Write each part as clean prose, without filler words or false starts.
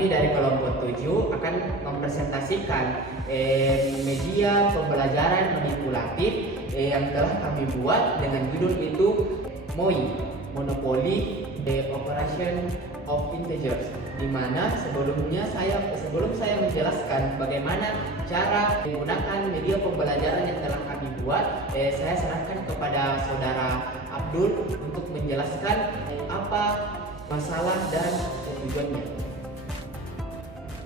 kami dari kelompok 7 akan mempresentasikan media pembelajaran manipulatif yang telah kami buat dengan judul itu MOI, Monopoly the Operation of Integers, di mana sebelum saya menjelaskan bagaimana cara menggunakan media pembelajaran yang telah kami buat, saya serahkan kepada saudara Abdul untuk menjelaskan apa masalah dan tujuannya.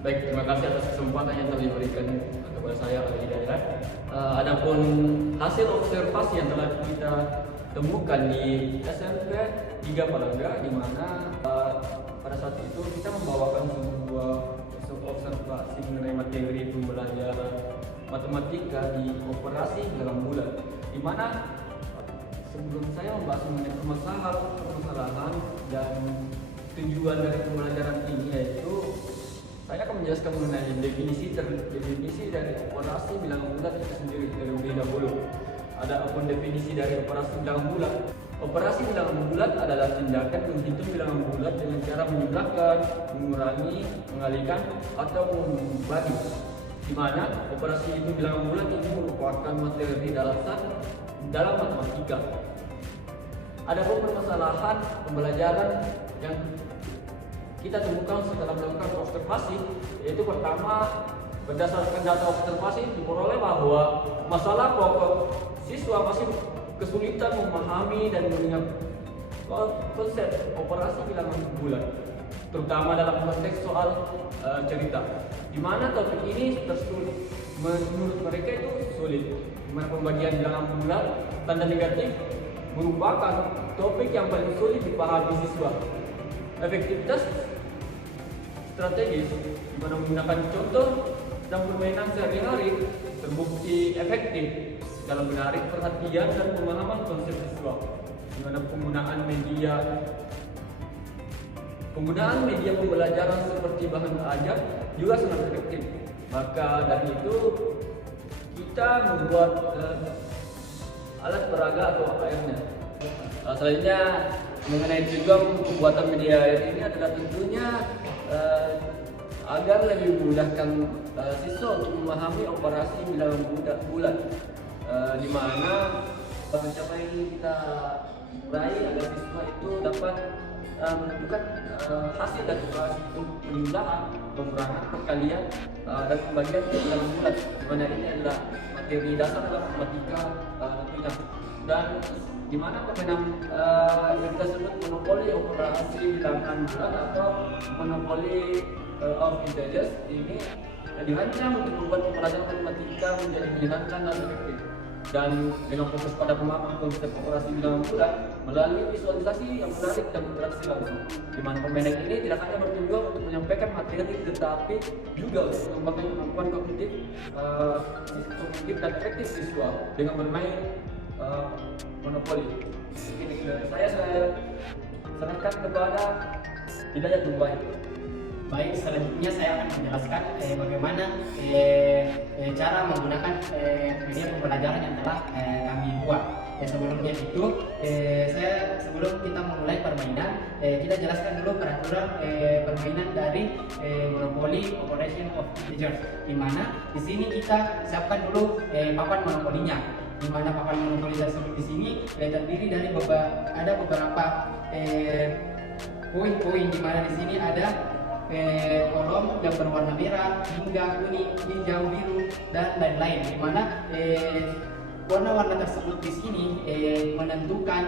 Baik, terima kasih atas kesempatan yang telah diberikan kepada saya di daerah. Adapun hasil observasi yang telah kita temukan di SMP 3 Palangga, di mana pada saat itu kita membawakan sebuah observasi mengenai materi pembelajaran matematika di operasi dalam bulan, di mana sebelum saya membahas mengenai permasalahan dan tujuan dari pembelajaran ini, yaitu saya akan menjelaskan mengenai definisi dari operasi bilangan bulat itu sendiri terlebih dahulu. Adapun definisi dari operasi bilangan bulat, operasi bilangan bulat adalah tindakan menghitung bilangan bulat dengan cara menjumlahkan, mengurangi, mengalihkan, atau membagi. Di mana operasi itu bilangan bulat ini merupakan materi dasar dalam matematika. Adapun permasalahan pembelajaran yang kita temukan setelah melakukan observasi, yaitu pertama, berdasarkan data observasi diperoleh bahwa masalah pokok siswa masih kesulitan memahami dan mengingat konsep operasi bilangan bulat, terutama dalam konteks soal cerita, di mana topik ini tersulit. Menurut mereka itu sulit, di mana pembagian bilangan bulat tanda negatif merupakan topik yang paling sulit dipahami siswa. Efektivitas strategis, di mana menggunakan contoh dan permainan sehari-hari terbukti efektif dalam menarik perhatian dan pemahaman konsep siswa, di mana penggunaan media pembelajaran seperti bahan ajar juga sangat efektif. Maka dari itu kita membuat alat peraga atau AR-nya. Selanjutnya mengenai tujuan pembuatan media AR ini adalah tentunya agar lebih memudahkan siswa untuk memahami operasi bilangan bulat, di mana pencapaian ini kita raih agar siswa itu dapat menentukan hasil dari operasi itu penjumlahan, pengurangan, perkalian, dan pembagian bilangan bulat, di mana ini adalah materi dasar dalam matematika tentunya. Dan di mana permainan yang kita sebut monopoli operasi bilangan bulat atau monopoli of integers ini dirancang untuk membuat pembelajaran matematika menjadi menyenangkan dan efektif, dan dengan fokus pada pemahaman konsep operasi bilangan bulat melalui visualisasi yang menarik dan interaksi langsung, di mana permainan ini tidak hanya bertujuan untuk menyampaikan materi, tetapi juga untuk mengembangkan kemampuan kognitif dan efektif siswa dengan bermain monopoli. Ini dari saya serahkan kepada Hidayat Dubai. Baik, selanjutnya saya akan menjelaskan bagaimana cara menggunakan media pembelajaran yang telah kami buat. Sebelumnya itu, sebelum kita memulai permainan, kita jelaskan dulu peraturan permainan dari Monopoly Operation of Integers, di mana di sini kita siapkan dulu papan monopolinya, di mana papan monopoli tersebut di sini terdiri dari beberapa poin-poin, di mana di sini ada kolom yang berwarna merah hingga kuning, hijau, biru, dan lain-lain, di mana warna-warna tersebut di sini menentukan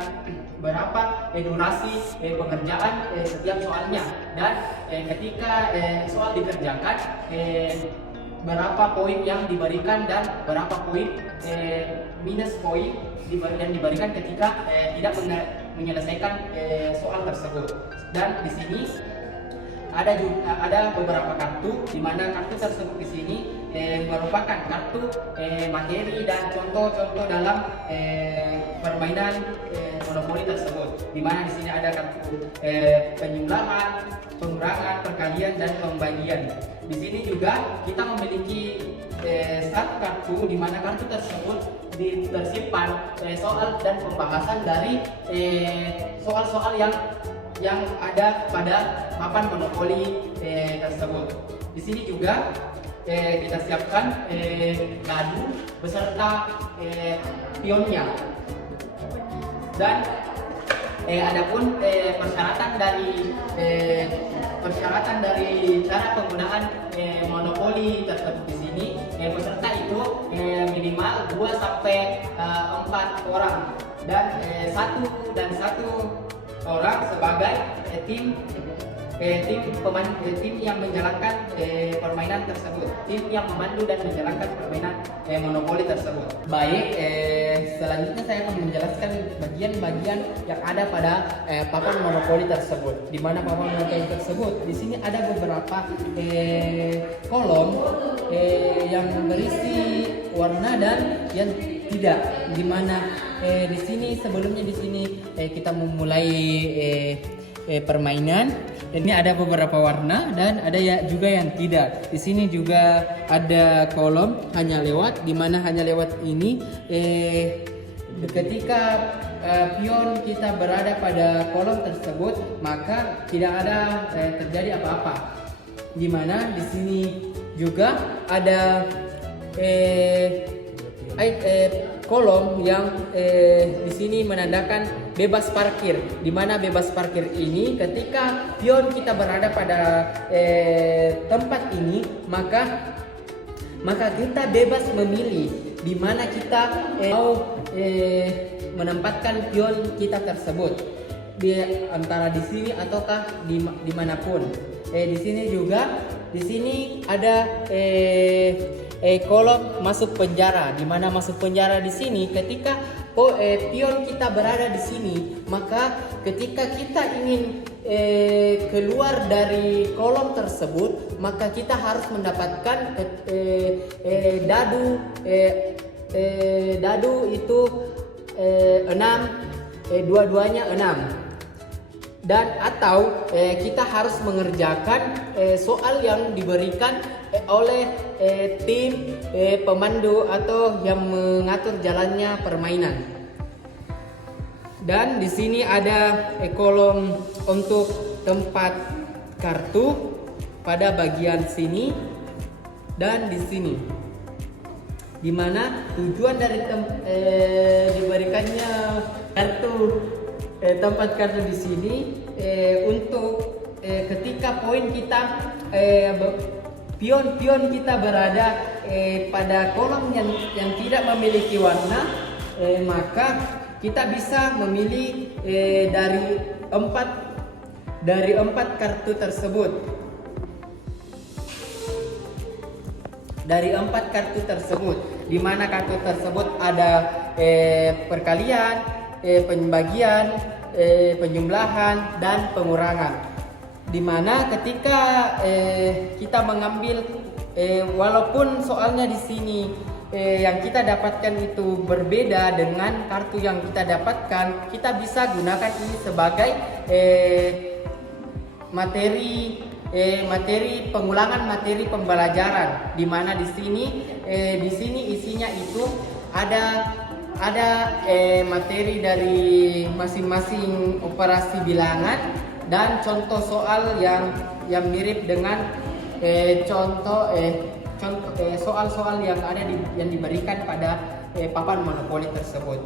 berapa durasi pengerjaan setiap soalnya, dan ketika soal dikerjakan berapa poin yang diberikan dan berapa poin minus poin yang diberikan ketika tidak menyelesaikan soal tersebut. Dan di sini ada beberapa kartu, di mana kartu tersebut di sini merupakan kartu materi dan contoh-contoh dalam permainan monopoli tersebut, di mana di sini ada kartu penjumlahan, pengurangan, perkalian, dan pembagian. Di sini juga kita memiliki satu kartu, di mana kartu tersebut tersimpan soal dan pembahasan dari soal-soal yang yang ada pada papan monopoli tersebut. Di sini juga kita siapkan dadu beserta pionnya. Dan adapun persyaratan dari cara penggunaan monopoli tersebut di sini, peserta itu minimal 2 sampai 4 orang dan satu orang sebagai tim yang menjalankan permainan tersebut, tim yang memandu dan menjalankan permainan monopoli tersebut. Baik, selanjutnya saya akan menjelaskan bagian-bagian yang ada pada papan monopoli tersebut. Di mana papan monopoli tersebut, di sini ada beberapa kolom yang berisi warna dan yang tidak. Di mana di sini sebelumnya kita memulai permainan. Ini ada beberapa warna dan ada juga yang tidak. Di sini juga ada kolom hanya lewat, di mana hanya lewat ini ketika pion kita berada pada kolom tersebut maka tidak ada terjadi apa-apa. Di mana di sini juga ada kolom yang di sini menandakan bebas parkir. Di mana bebas parkir ini ketika pion kita berada pada tempat ini maka kita bebas memilih di mana kita mau menempatkan pion kita tersebut, di antara di sini ataukah dimanapun. Di sini juga ada kolom masuk penjara. Di mana masuk penjara di sini ketika pion kita berada di sini, maka ketika kita ingin keluar dari kolom tersebut maka kita harus mendapatkan dadu itu 6, dua-duanya 6, dan atau kita harus mengerjakan soal yang diberikan oleh tim pemandu atau yang mengatur jalannya permainan. Dan di sini ada kolom untuk tempat kartu pada bagian sini dan di sini. Di mana tujuan dari diberikannya tempat kartu di sini untuk ketika poin kita pion kita berada pada kolom yang tidak memiliki warna, maka kita bisa memilih dari 4 kartu tersebut. Dari 4 kartu tersebut, di mana kartu tersebut ada perkalian, pembagian, penjumlahan, dan pengurangan. Di mana ketika kita mengambil walaupun soalnya di sini yang kita dapatkan itu berbeda dengan kartu yang kita dapatkan, kita bisa gunakan ini sebagai materi pengulangan materi pembelajaran. Di mana di sini isinya itu ada materi dari masing-masing operasi bilangan dan contoh soal yang mirip dengan soal-soal yang yang diberikan pada papan monopoli tersebut.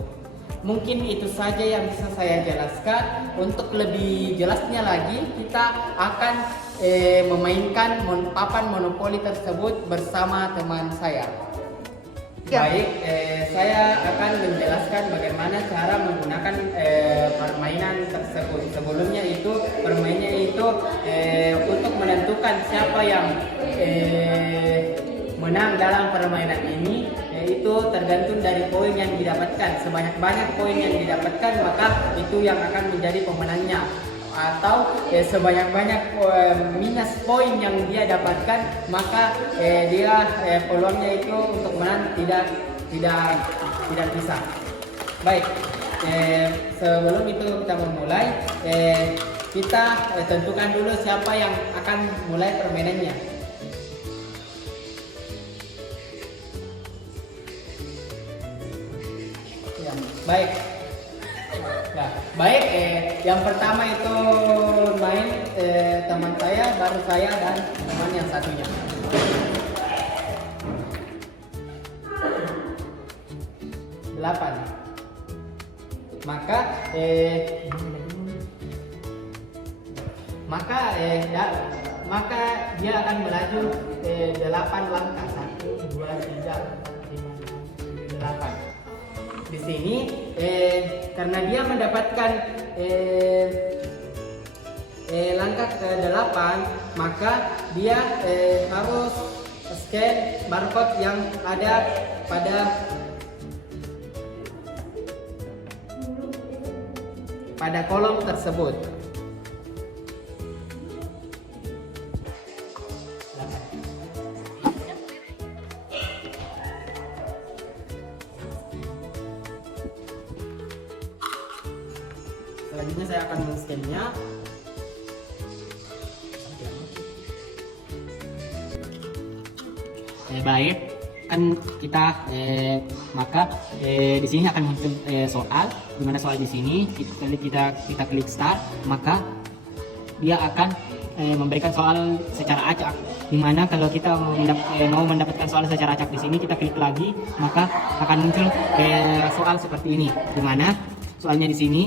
Mungkin itu saja yang bisa saya jelaskan. Untuk lebih jelasnya lagi, kita akan memainkan papan monopoli tersebut bersama teman saya. Baik, saya akan menjelaskan bagaimana cara menggunakan permainan tersebut. Sebelumnya itu permainnya itu untuk menentukan siapa yang menang dalam permainan ini, yaitu tergantung dari poin yang didapatkan. Sebanyak-banyak poin yang didapatkan maka itu yang akan menjadi pemenangnya. Atau sebanyak-banyak minus poin yang dia dapatkan maka dia peluangnya itu untuk menang tidak bisa. Baik, sebelum itu kita memulai, kita tentukan dulu siapa yang akan mulai permainannya. Ya, baik. Ya, baik. Yang pertama itu main teman saya, baru saya dan teman yang satunya. Delapan. Maka dia akan melaju 8 langkah. 1, 2, 3, 4, 5, 6, 7, 8. Di sini karena dia mendapatkan langkah ke-8, maka dia harus scan barcode yang ada pada kolom tersebut. Selanjutnya saya akan men-scan-nya. Baik, kan kita maka di sini akan muncul soal, di mana soal di sini kita klik start, maka dia akan memberikan soal secara acak. Di mana kalau kita mau mendapatkan soal secara acak di sini, kita klik lagi, maka akan muncul soal seperti ini. Di mana soalnya di sini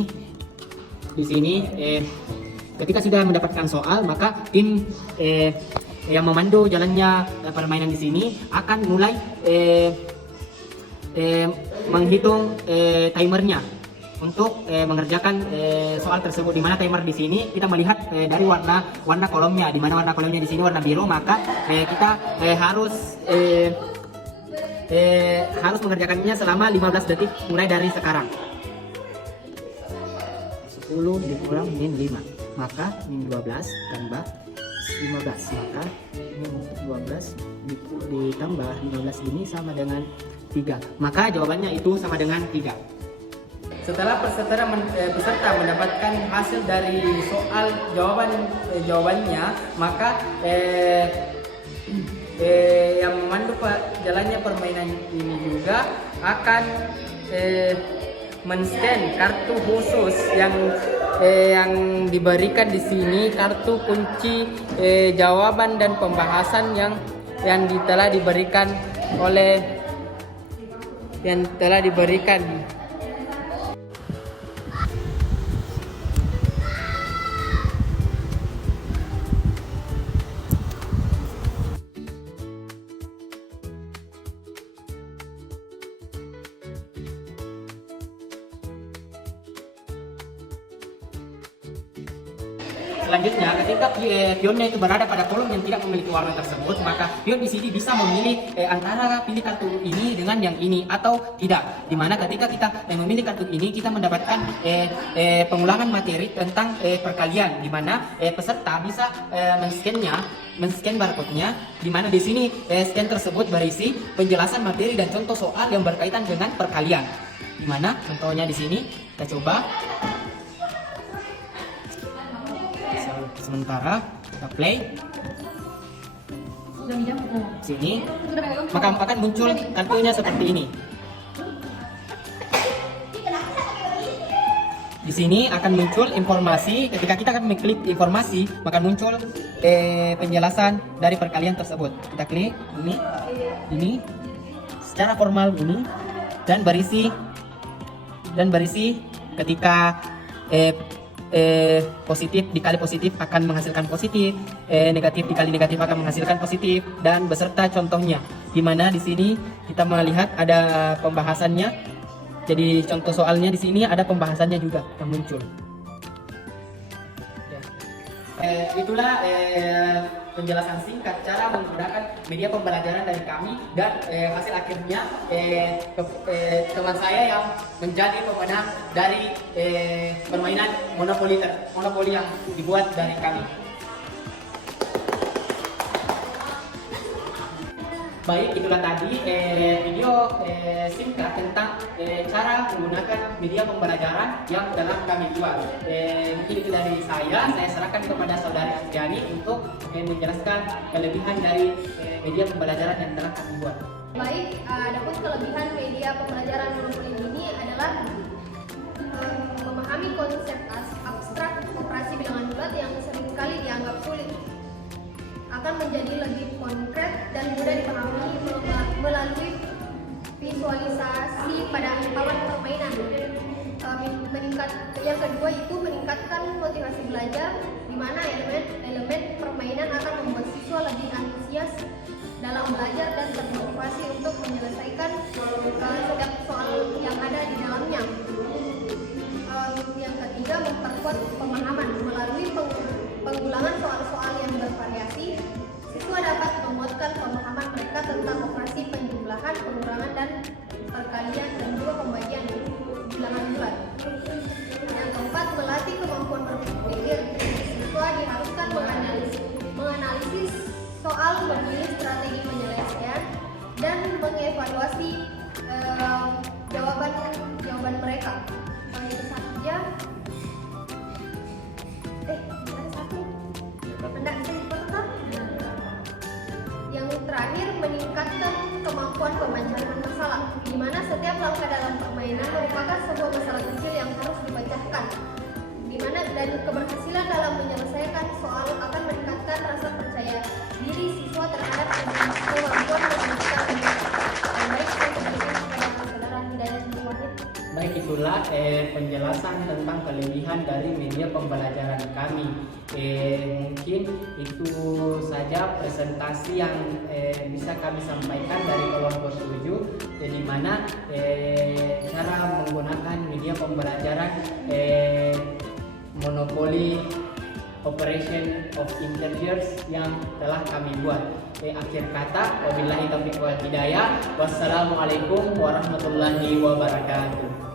ketika sudah mendapatkan soal, maka tim yang memandu jalannya permainan di sini akan mulai menghitung timernya untuk mengerjakan soal tersebut. Di mana timer di sini kita melihat dari warna kolomnya. Di mana warna kolomnya di sini warna biru, maka kita harus mengerjakannya selama 15 detik mulai dari sekarang. 10 dikurang min 5, maka min 12 tambah 15, maka min 12 ditambah 15 ini sama dengan 3, maka jawabannya itu sama dengan 3. Setelah peserta mendapatkan hasil dari soal jawabannya, maka yang memandu jalannya permainan ini juga akan men-scan kartu khusus yang diberikan di sini, kartu kunci jawaban dan pembahasan yang telah diberikan. Selanjutnya, ketika pionnya itu berada pada kolom yang tidak memiliki warna tersebut, maka pion di sini bisa memilih antara pilih kartu ini dengan yang ini atau tidak. Dimana ketika kita memilih kartu ini, kita mendapatkan pengulangan materi tentang perkalian. Dimana peserta bisa men-scan barcode-nya. Dimana di sini scan tersebut berisi penjelasan materi dan contoh soal yang berkaitan dengan perkalian. Dimana contohnya di sini kita coba. Sementara kita play sini, maka akan muncul kartunya seperti ini. Di sini akan muncul informasi. Ketika kita akan mengklik informasi, maka muncul penjelasan dari perkalian tersebut. Kita klik ini secara formal ini, dan berisi ketika positif dikali positif akan menghasilkan positif, negatif dikali negatif akan menghasilkan positif, dan beserta contohnya. Dimana di sini kita melihat ada pembahasannya. Jadi contoh soalnya di sini ada pembahasannya juga yang muncul. Itulah penjelasan singkat cara menggunakan media pembelajaran dari kami, dan hasil akhirnya teman saya yang menjadi pemenang dari permainan monopoli yang dibuat dari kami. Baik, itulah tadi video singkat tentang cara menggunakan media pembelajaran yang telah kami buat. Mungkin itu dari saya serahkan kepada saudari Astriani untuk menjelaskan kelebihan dari media pembelajaran yang telah kami buat. Baik, adapun kelebihan media pembelajaran monopoli ini adalah memahami konsep abstrak operasi bilangan bulat yang seringkali dianggap sulit akan menjadi lebih konkret dan mudah dipahami melalui visualisasi pada alat permainan. Yang kedua itu meningkatkan motivasi belajar, di mana elemen permainan akan membuat siswa lebih antusias dalam belajar dan termotivasi untuk menyelesaikan setiap soal yang ada di dalamnya. Yang ketiga, memperkuat pemahaman melalui pengulangan soal-soal yang bervariasi. Siswa dapat menguatkan pemahaman mereka tentang operasi penjumlahan, pengurangan, dan perkalian, dan juga pembagian bilangan bulat. Yang keempat, melatih kemampuan berpikir. Siswa diharuskan menganalisis soal, memilih strategi penyelesaian, dan mengevaluasi jawaban mereka. Itu saja. Ada satu. Hendak saya potong. Yang terakhir, meningkatkan kemampuan pemecahan masalah, di mana setiap langkah dalam permainan merupakan sebuah masalah kecil yang harus dipecahkan. Di mana dan keberhasilan dalam menyelesaikan soal akan meningkatkan rasa percaya diri siswa terhadap kemampuan menyelesaikan. Baik, saya berikan kepada saudara Hidayat Nur Wahid. Baik, itulah penjelasan tentang kelebihan dari media pembelajaran kami. Mungkin itu saja presentasi yang bisa kami sampaikan dari kelompok 7, di mana cara menggunakan media pembelajaran monopoli operation of integers yang telah kami buat. Akhir kata, wabillahi taufiq wal hidayah. Wassalamualaikum warahmatullahi wabarakatuh.